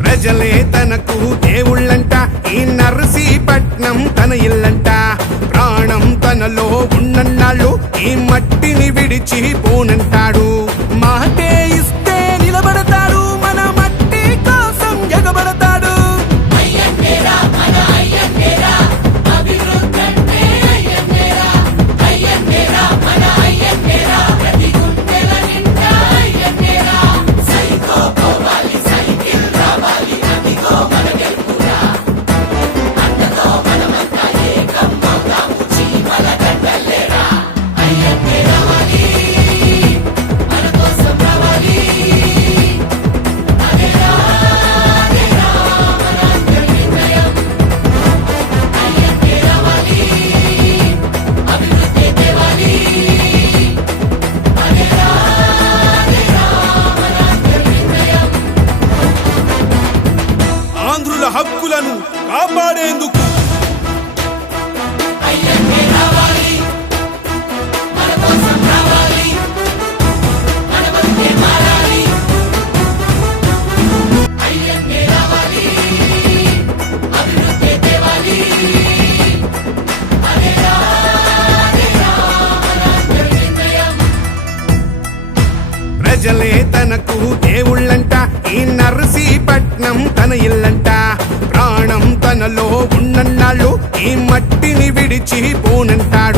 ప్రజలే తనకు దేవుళ్ళంట, ఈ నర్సీపట్నం తన ఇల్లంట. ప్రాణం తనలో ఉన్నన్నాళ్ళు ఈ మట్టిని విడిచి పోనంటాడు. మాటే ఇస్తే నిలబడతాడు, మన మట్టి కోసం ఎగబడతాడు. ఆంధ్రుల హక్కులను కాపాడేందుకు ప్రజలే తనకు దేవుళ్ళంట, ఈ నర్సీపట్నం తన ఇల్లంట. ప్రాణం తనలో ఉన్నన్నాళ్ళు ఈ మట్టిని విడిచి పోనంటాడు.